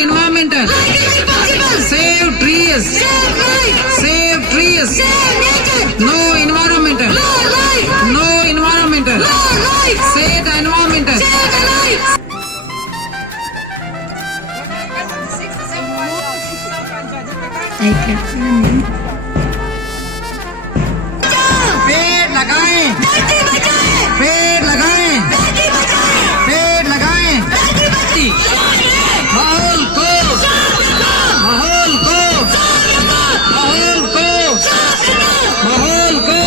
Environmental. Save trees. Save trees. No environmental. No environmental. Save the environmental. पेड़ लगाएं. पेड़ लगाएं. पेड़ लगाएं. माहौल को माहौल को माहौल को माहौल को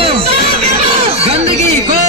गंदगी को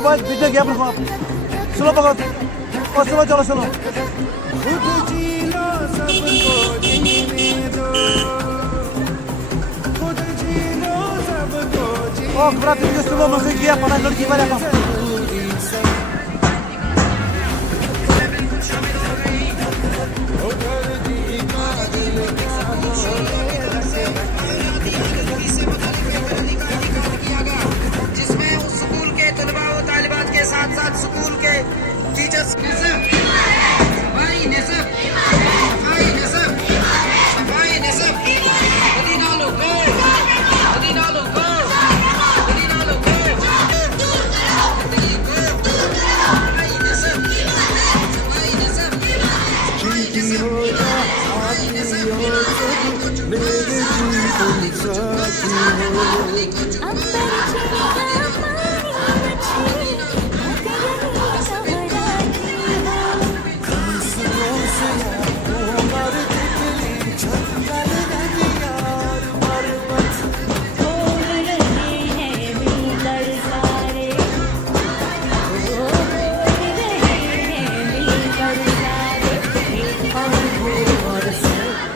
boys, picture gap रखो आप. चलो पकड़ो. और चलो. Oh, berarti itu semua musik dia pada lelaki pada apa? साथ साथ स्कूल के teachers Salur ke pengantin, salur ke pengantin, salur ke pengantin, salur ke pengantin, siap.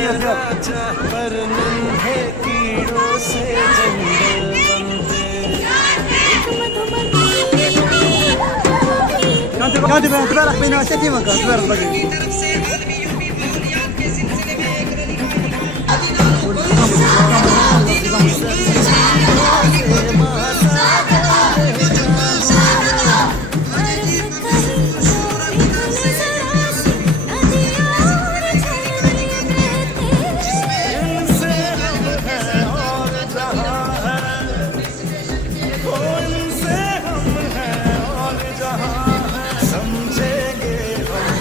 पर नन्हे कीड़ों से जंगल बनते Ganti, تبارك بين أشياء مكان تبارك بقى. इनसे हम हैं और जहाँ है ओ इनसे हम हैं और जहाँ है समझेंगे हम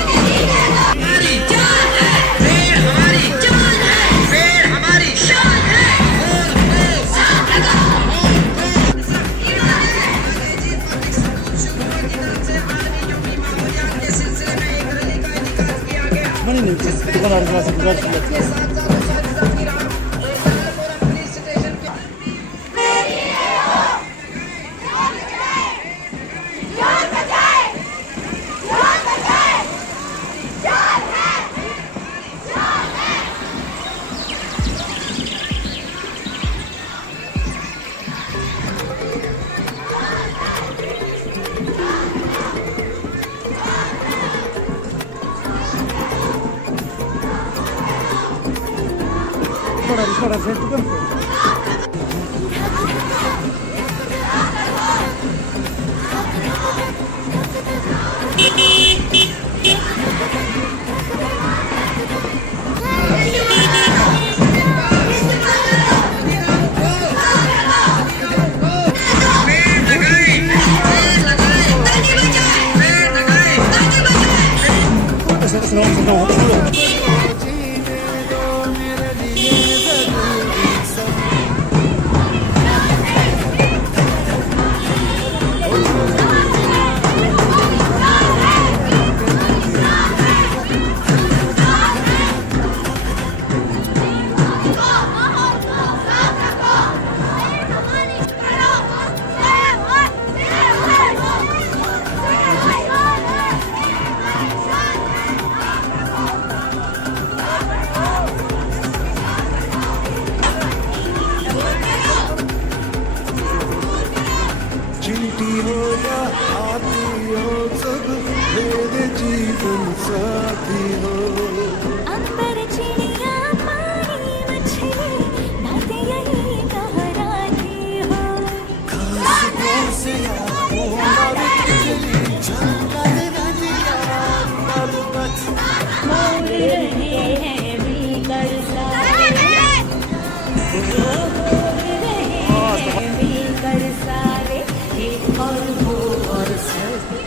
हमारी जान है पेड़, हमारी जान है पेड़, हमारी शान है Mana ni? Bukan harus masuk bukan sudah. Suara saya itu kan. Senang. चींटी हो या हाथी हो सब मेरे जीवन साथी हो अंबर चिड़िया पानी मछली बातें यही कहराती हो खासों से यादों हमारी बिजली जंगल नदियाँ पर्वत मोड़ रहे हैं मिलकर सारे मोड़ रहे हैं मिलकर सारे एक और वो और सब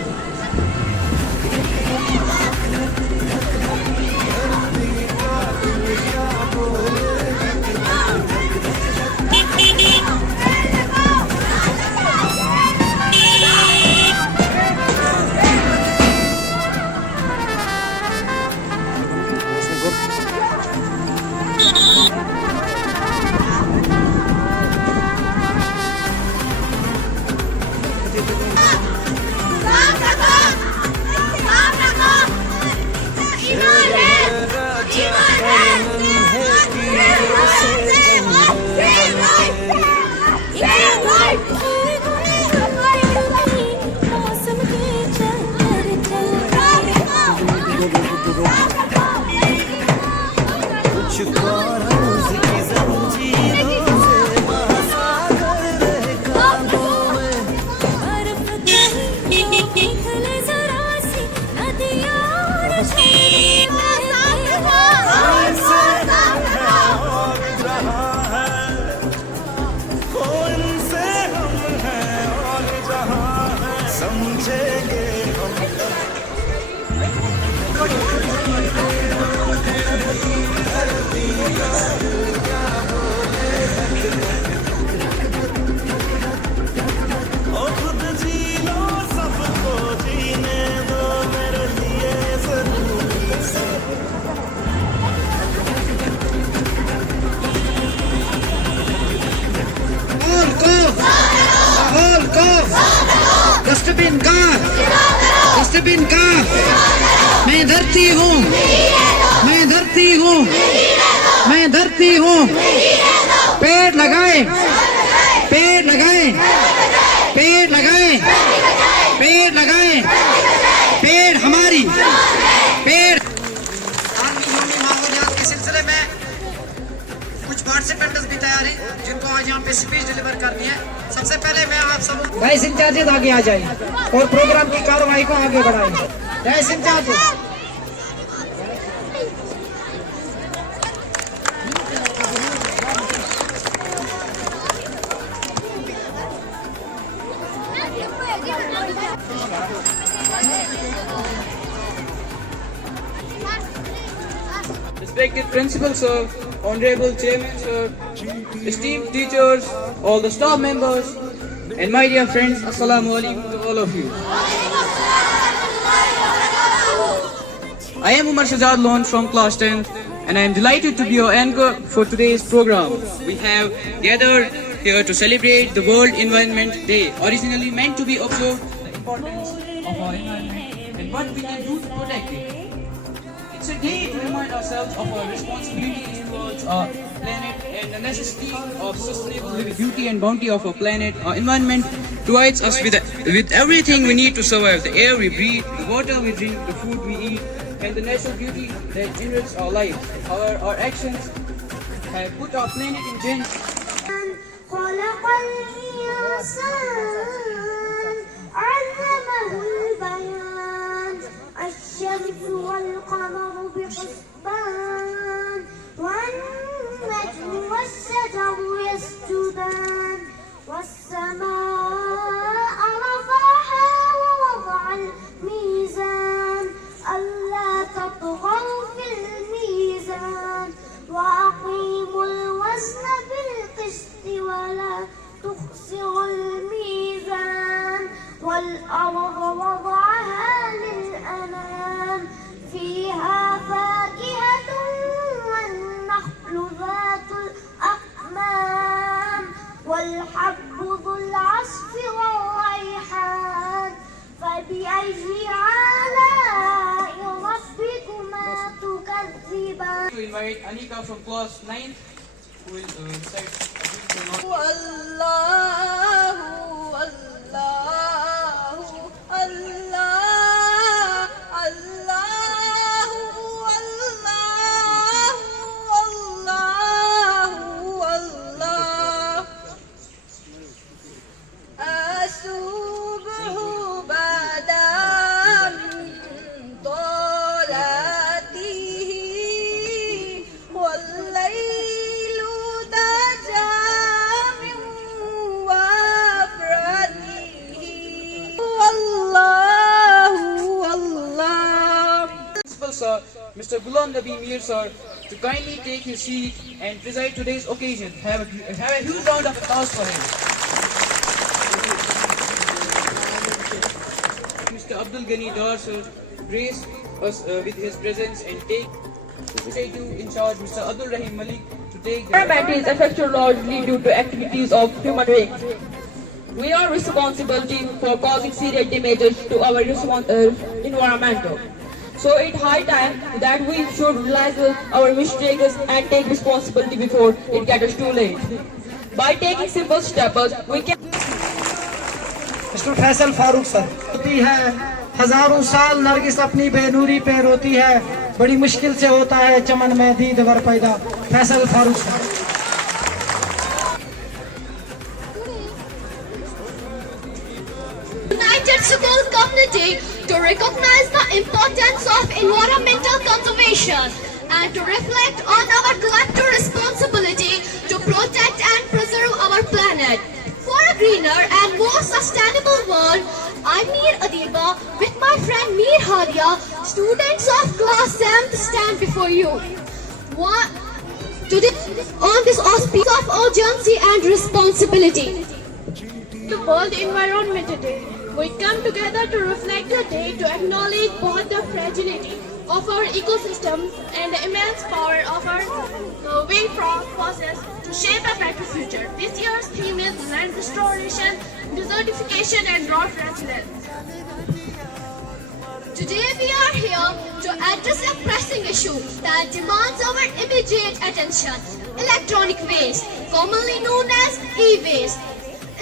डस्टबिन का मैं धरती हूँ, मैं धरती हूँ, मैं धरती हूँ। पेड़ लगाए, पेड़ लगाए, पेड़ लगाए, पेड़ लगाए, पेड़ हमारी, पेड़। माहौलियात के सिलसिले में कुछ पार्टिसिपेंट्स भी तैयार हैं जिनको आज यहाँ पे स्पीच डिलीवर करनी है। सबसे पहले मैं आप सब वाइस इंचार्जेस आगे आ जाए और प्रोग्राम की कार्रवाई को आगे बढ़ाएं। Vice incharges Respected Principal Sir, Honorable Chairman Sir, esteemed teachers, all the staff members, and my dear friends, Assalamu alaikum to all of you. I am Umar Shahzad Lon from class 10th, and I am delighted to be your anchor for today's program. We have gathered here to celebrate the World Environment Day, originally meant to be observed the importance of our environment and what we can do to protect it. It's a day to remind ourselves of our responsibilities towards our planet and the necessity of sustainable living. Beauty and bounty of our planet, our environment provides us with everything we need to survive. The air we breathe, the water we drink, the food we eat, and the natural beauty that enriches our life. However, our actions have put our planet in danger. خلق الإنسان علمه البيان الشمس والقمر بحسبان والنجم والشجر يسجدان والسماء رفعها ووضع الميزان ألا تطغوا في الميزان وأقيموا الوزن بالقسط ولا تخسروا الميزان والأرض وضعها للأنام فيها فاكهة والنخل ذات الأكمام والحب ذو العصف والريحان فبأي آلاء ربكما تكذبان. To invite Anika from class 9th who will recite a beautiful note. Sir, Mr. Ghulam Nabi Mir sir, to kindly take his seat and preside today's occasion. Have a huge round of applause for him. Mr. Abdul Ghani Dar sir, grace us with his presence and take initiative in charge. Mr. Abdul Rahim Malik to take the Environment is affected largely due to activities of human beings. We are responsible for causing serious damages to our environment. So it's high time that we should realize our mistakes and take responsibility before it gets too late. By taking simple steps, we can. Mister Faisal Farooq सर होती है हजारों साल नरगिस अपनी बेनूरी पे रोती है बड़ी मुश्किल से होता है चमन में दीद वर पैदा फैसल Farooq sir United School community to recognize the importance of environmental conservation and to reflect on our collective responsibility to protect and preserve our planet. For a greener and more sustainable world, I'm Mir Adiba with my friend Mir Hadia, students of class 7th stand before you. Today, on this auspice of urgency and responsibility. The World Environment Day. We come together to reflect the day to acknowledge both the fragility of our ecosystem and the immense power of our living process to shape a better future. This year's theme is land restoration, desertification and drought resilience. Today we are here to address a pressing issue that demands our immediate attention: electronic waste, commonly known as e-waste.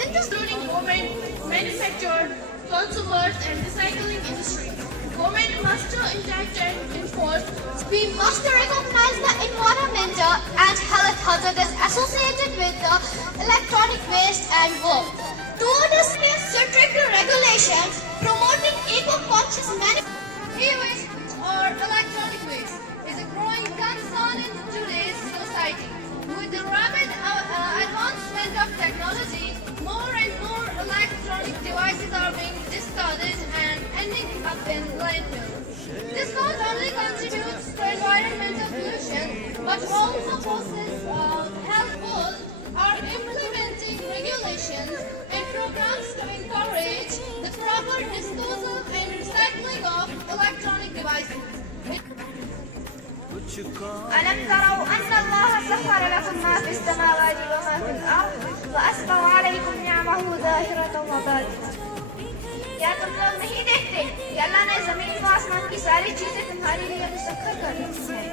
In this Including government, manufacturer, consumers and recycling industry. Government must intact and enforce. we must recognize the environmental and health hazards associated with the electronic waste and work. To this strict regulations promoting eco-conscious manufacturing. E-waste or electronic waste is a growing concern in today's society. With the rapid advancement of technology, more and more electronic devices are being discarded and ending up in landfill. This not only contributes to environmental pollution, but also poses health goals are implementing regulations and programs to encourage the proper disposal and recycling of electronic devices. ألم تروا أن الله سخر لكم ما في السماوات وما في الأرض وأسبغ عليكم نعمه ظاهرة وباطنة. क्या तुम लोग नहीं देखते कि अल्लाह ने जमीन व आसमान की सारी चीजें तुम्हारे लिए मुसख्खर कर रखी हैं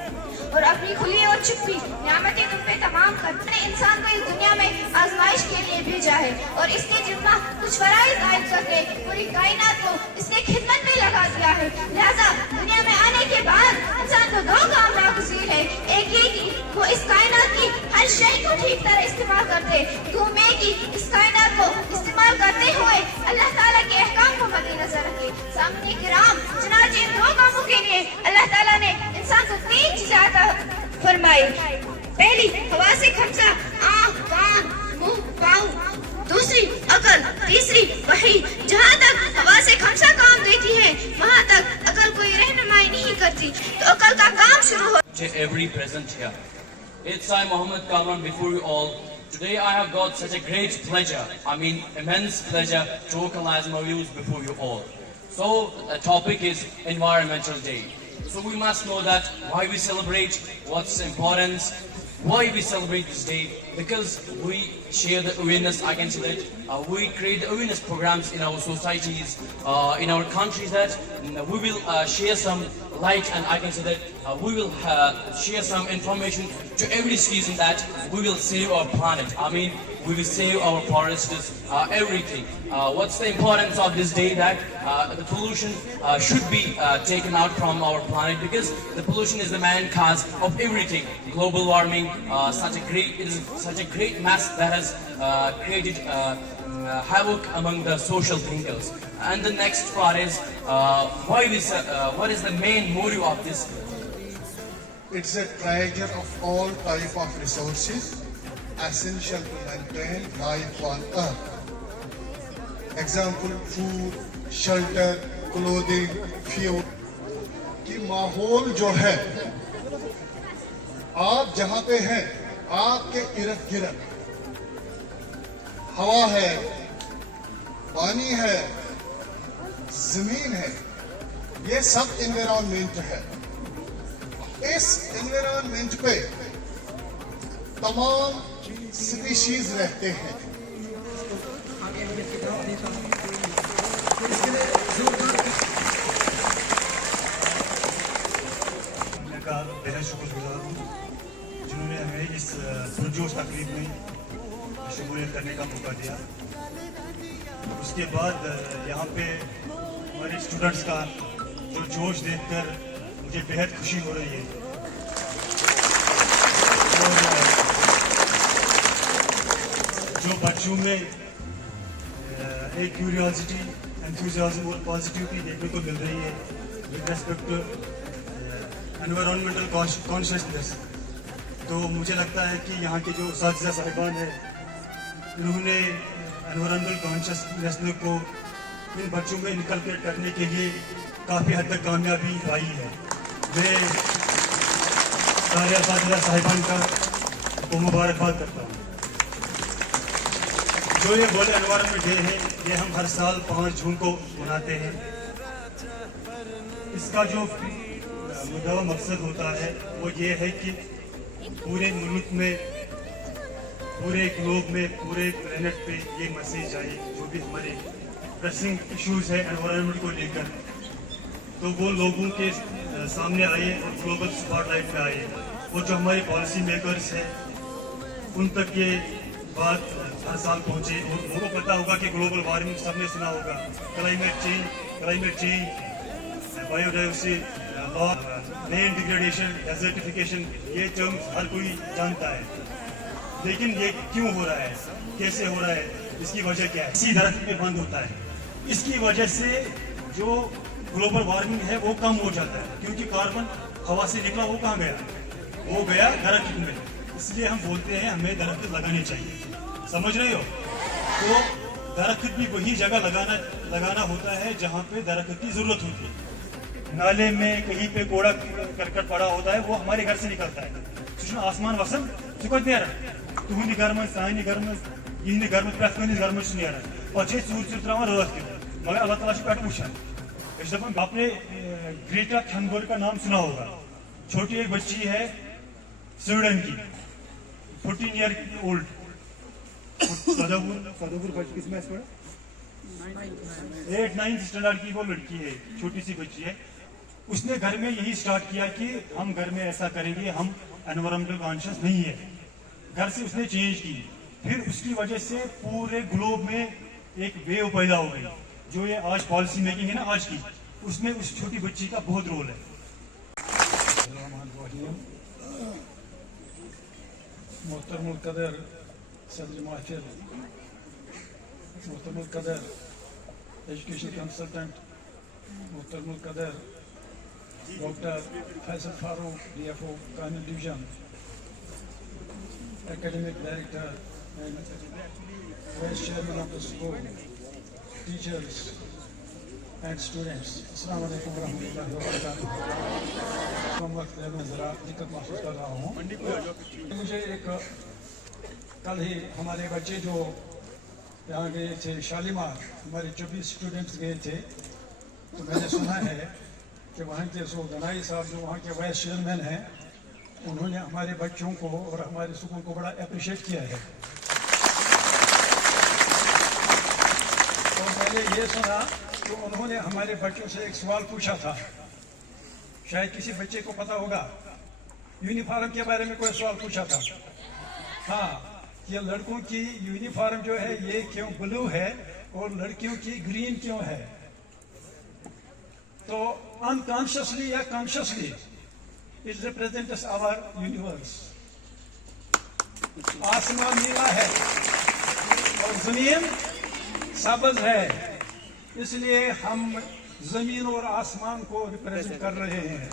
और अपनी खुली और छुपी नियामतें तुम पे तमाम कर ने इंसान को इस दुनिया में आजमाइश के लिए भेजा है और इसके जिम्मा कुछ फराइज आयद करके पूरी कायनात को इसने खिदमत में लगा दिया है। लिहाजा दुनिया में आने के बाद इंसान को दो काम नागुज़ीर है। एक ये कि वो इस कायनात की हर शय को ठीक तरह इस्तेमाल करते, दूसरा कि इस कायनात को इस्तेमाल करते हुए अल्लाह ताला के अहकाम को मद्देनजर रखे। सामने किराम चुनांचे इन दो कामों के लिए अल्लाह ताला ने इंसान को 3 चीजें अता फरमाई। पहली हवा से खमसा, आँख, कान, मुंह, पाँव। दूसरी अकल, तीसरी वही। जहाँ तक हवा से खमसा काम देती है वहाँ तक अकल कोई रहनुमाई नहीं करती, तो अकल का काम शुरू हो। To every present here, it's I Muhammad Kamran before you all. Today I have got such a great pleasure, immense pleasure to vocalize my views before you all. So the topic is Environmental Day. So we must know that why we celebrate, what's the importance, why we celebrate this day, because we share the awareness, I can say that we create awareness programs in our societies, in our countries, that we will share some light, and I can say that we will share some information to every citizen that we will save our planet. We will save our forests, everything. What's the importance of this day? That the pollution should be taken out from our planet, because the pollution is the main cause of everything. Global warming, it is such a great mess that has created havoc among the social thinkers. And the next part is what is the main motive of this? It's a treasure of all type of resources essential to maintain life on earth. Example, food, shelter, clothing, fuel. कि माहौल जो है, आप जहाँ पे हैं, आपके इर्द गिर्द हवा है, पानी है, जमीन है, ये सब एनवायरनमेंट है। इस एनवायरनमेंट पे तमाम स्पीशीज रहते हैं। का बेहद शुक्रगुजार हूँ जिन्होंने हमें इस पुरजोश तकरीब में शमूलियत करने का मौका दिया। उसके बाद यहाँ पे हमारे स्टूडेंट्स का जो जोश देखकर मुझे बेहद खुशी हो रही है। और जो बच्चों में एक क्यूरियोसिटी, एंथुसियाज्म और पॉजिटिविटी देखने को मिल रही है with respect to environmental consciousness, तो मुझे लगता है कि यहाँ के जो उस्ताद साहिबान हैं इन्होंने एनवायरमेंटल कॉन्शियसनेस को इन बच्चों में इनकलकेट करने के लिए काफ़ी हद तक कामयाबी पाई है। मैं सारे उस्ताद साहिबान का को मुबारकबाद करता हूँ। जो ये वर्ल्ड एनवायरनमेंट डे है ये हम हर साल 5 जून को मनाते हैं। इसका जो मुद्दा मकसद होता है वो ये है कि पूरे मुल्क में, पूरे ग्लोब में, पूरे प्लेनेट पे ये मैसेज आए जो भी हमारे प्रेसिंग इश्यूज है एनवायरनमेंट को लेकर, तो वो लोगों के सामने आए और ग्लोबल स्पॉटलाइट में आए, और जो हमारे पॉलिसी मेकर्स हैं उन तक ये बात हर साल पहुँचे। और उनको पता होगा कि ग्लोबल वार्मिंग सबने सुना होगा, climate change, biodiversity loss, land degradation, desertification, ये टर्म्स हर कोई जानता है। लेकिन ये क्यों हो रहा है, कैसे हो रहा है, इसकी वजह क्या है? इसी दरख्त पे बंद होता है। इसकी वजह से जो ग्लोबल वार्मिंग है वो कम हो जाता है, क्योंकि कार्बन हवा से निकला वो कहाँ गया? वो गया दरख्त में। इसलिए हम बोलते हैं हमें दरख्त लगाने चाहिए, समझ रहे हो? तो दरख्त भी वही जगह लगाना होता है जहाँ पे दरख्त की जरूरत होती है। नाले में कहीं पे कूड़ा करकट पड़ा होता है, वो हमारे घर से निकलता है। सुना आसमान वसन चुकत नहीं आ रहा, तुहंद घर में, सानी घर में, यह घर में, प्रथ कनिस घर में नहीं आ रहा, और सूर त्रावान रात के, मगर अल्लाह ताला से पेट वुचान। आपने ग्रेटा थनबर्ग का नाम सुना होगा। छोटी एक बच्ची है स्वीडन की, 14 ईयर ओल्ड, सदापुर बच्ची किसमें 8-9 स्टैंडर्ड की वो लड़की है, छोटी सी बच्ची है। उसने घर में यही स्टार्ट किया कि हम घर में ऐसा करेंगे, हम एनवायरमेंटल कॉन्शियस नहीं है। घर से उसने चेंज की, फिर उसकी वजह से पूरे ग्लोब में एक वेव पैदा हो गई। जो ये आज पॉलिसी मेकिंग है ना आज की, उसमें उस छोटी बच्ची का बहुत रोल है। मोहतरमुल कदर सदर महफिल, मोहतरमुल कदर एजुकेशन कंसल्टेंट, मोहतरमुल कदर डॉक्टर फैसल फारूक, DFO कानून division, academic director and vice chairman of the school, teachers and students. अस्सलाम वालेकुम रहमतुल्लाहि व बरकातहू। कम वक्त है, मैं ज़रा दिक्कत महसूस कर रहा हूँ। मुझे एक कल ही हमारे बच्चे जो यहाँ गए थे शालीमार, हमारे 24 स्टूडेंट्स गए थे, तो मैंने सुना है कि वहाँ के सो गनाई साहब जो वहाँ के वाइस चेयरमैन हैं, उन्होंने हमारे बच्चों को और हमारे स्कूल को बड़ा अप्रिशिएट किया है। और मैंने ये सुना कि उन्होंने हमारे बच्चों से एक सवाल पूछा था, शायद किसी बच्चे को पता होगा, यूनिफॉर्म के बारे में कोई सवाल पूछा था। हाँ, ये लड़कों की यूनिफॉर्म जो है ये क्यों ब्लू है और लड़कियों की ग्रीन क्यों है? तो अनकॉन्शियसली या consciously it represents our universe. आसमान नीला है और जमीन सब्ज है, इसलिए हम जमीन और आसमान को रिप्रेजेंट कर रहे हैं।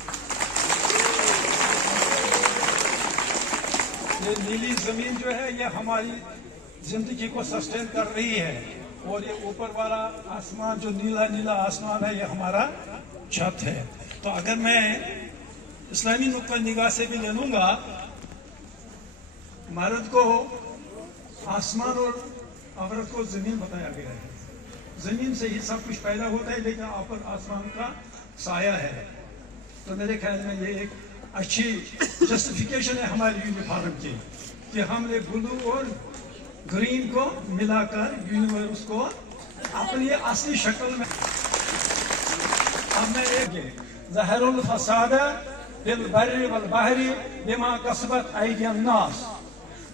ये नीली जमीन जो है ये हमारी जिंदगी को सस्टेन कर रही है, और ये ऊपर वाला आसमान जो नीला नीला आसमान है ये हमारा छत है। तो अगर मैं इस्लामी नुक्ता निगाह से भी ले लूंगा, मर्द को आसमान और औरत को जमीन बताया गया है। जमीन से ही सब कुछ पैदा होता है, लेकिन ऊपर आसमान का साया है। तो मेरे ख्याल में ये एक अच्छी जस्टिफिकेशन है हमारी यूनिफॉर्म की, कि हमने ब्लू और ग्रीन को मिलाकर यूनिवर्स को अपनी असली शक्ल में। अब मैं एक ज़हरुल फसाद बिलबर्रि वलबहरी बिमा कसबत ऐदियन नास,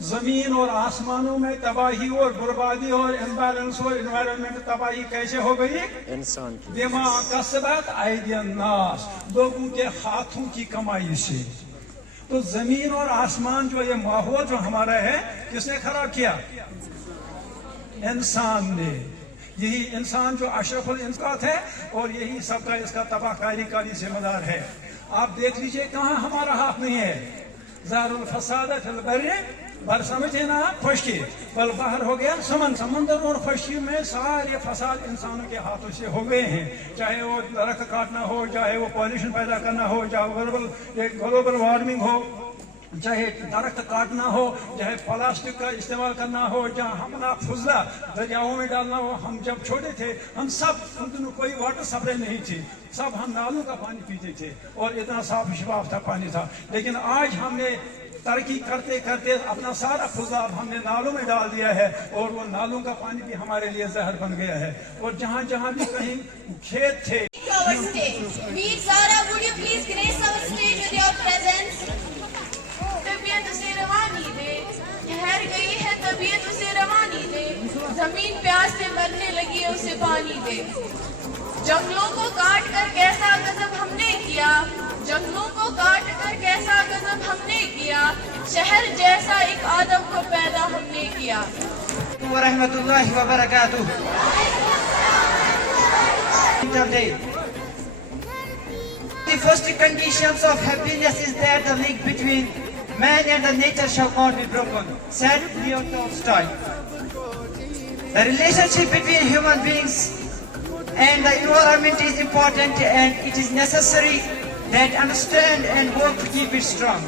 जमीन और आसमानों में तबाही और बर्बादी और इम्बैलेंस और एनवायरनमेंट तबाही कैसे हो गई? इंसान की बिमा कसबत ऐदियन नास, लोगों के हाथों की कमाई से। तो जमीन और आसमान जो ये माहौल जो हमारा है, किसने खराब किया? इंसान ने। यही इंसान जो अशरफुल इंसान है और यही सबका इसका तबाहकारी का जिम्मेदार है। आप देख लीजिए कहाँ हमारा हाथ नहीं है। ज़हरुल फसाद फिल बर्रि, बर समझे ना खुशकी, बल बाहर हो गया समंदर और खुशकी में सारे फसाद इंसानों के हाथों से हो गए हैं। चाहे वो दरख्त काटना हो, चाहे वो पॉल्यूशन पैदा करना हो, चाहे ग्लोबल वार्मिंग हो, चाहे दरख्त काटना हो, चाहे प्लास्टिक का इस्तेमाल करना हो, जहाँ हमला फुजला दरियाओं में डालना हो। हम जब छोटे थे, हम सब उन दिनों कोई वाटर सप्लाई नहीं थी, सब हम नालों का पानी पीते थे और इतना साफ शफाफ था पानी था। लेकिन आज हमने तरक्की करते करते अपना सारा फुजला हमने नालों में डाल दिया है, और वो नालों का पानी भी हमारे लिए जहर बन गया है। और जहाँ जहाँ भी कहीं खेत थे, Meet Zara, would you please grace our stage with your presence? तबीयत उसे रवानी दे, ठहर गई है तबीयत उसे रवानी दे, जमीन प्यास से मरने लगी उसे पानी दे। जंगलों को काट कर कैसा गजब हमने किया, जंगलों को काट कर कैसा गजब हमने किया, शहर जैसा एक आदम को पैदा हमने किया। वरहमतुल्लाहि वबरकातुह। The first conditions of happiness is that the link between man and the nature shall not be broken, said Leo Tolstoy. The relationship between human beings and the environment is important, and it is necessary that understand and work to keep it strong.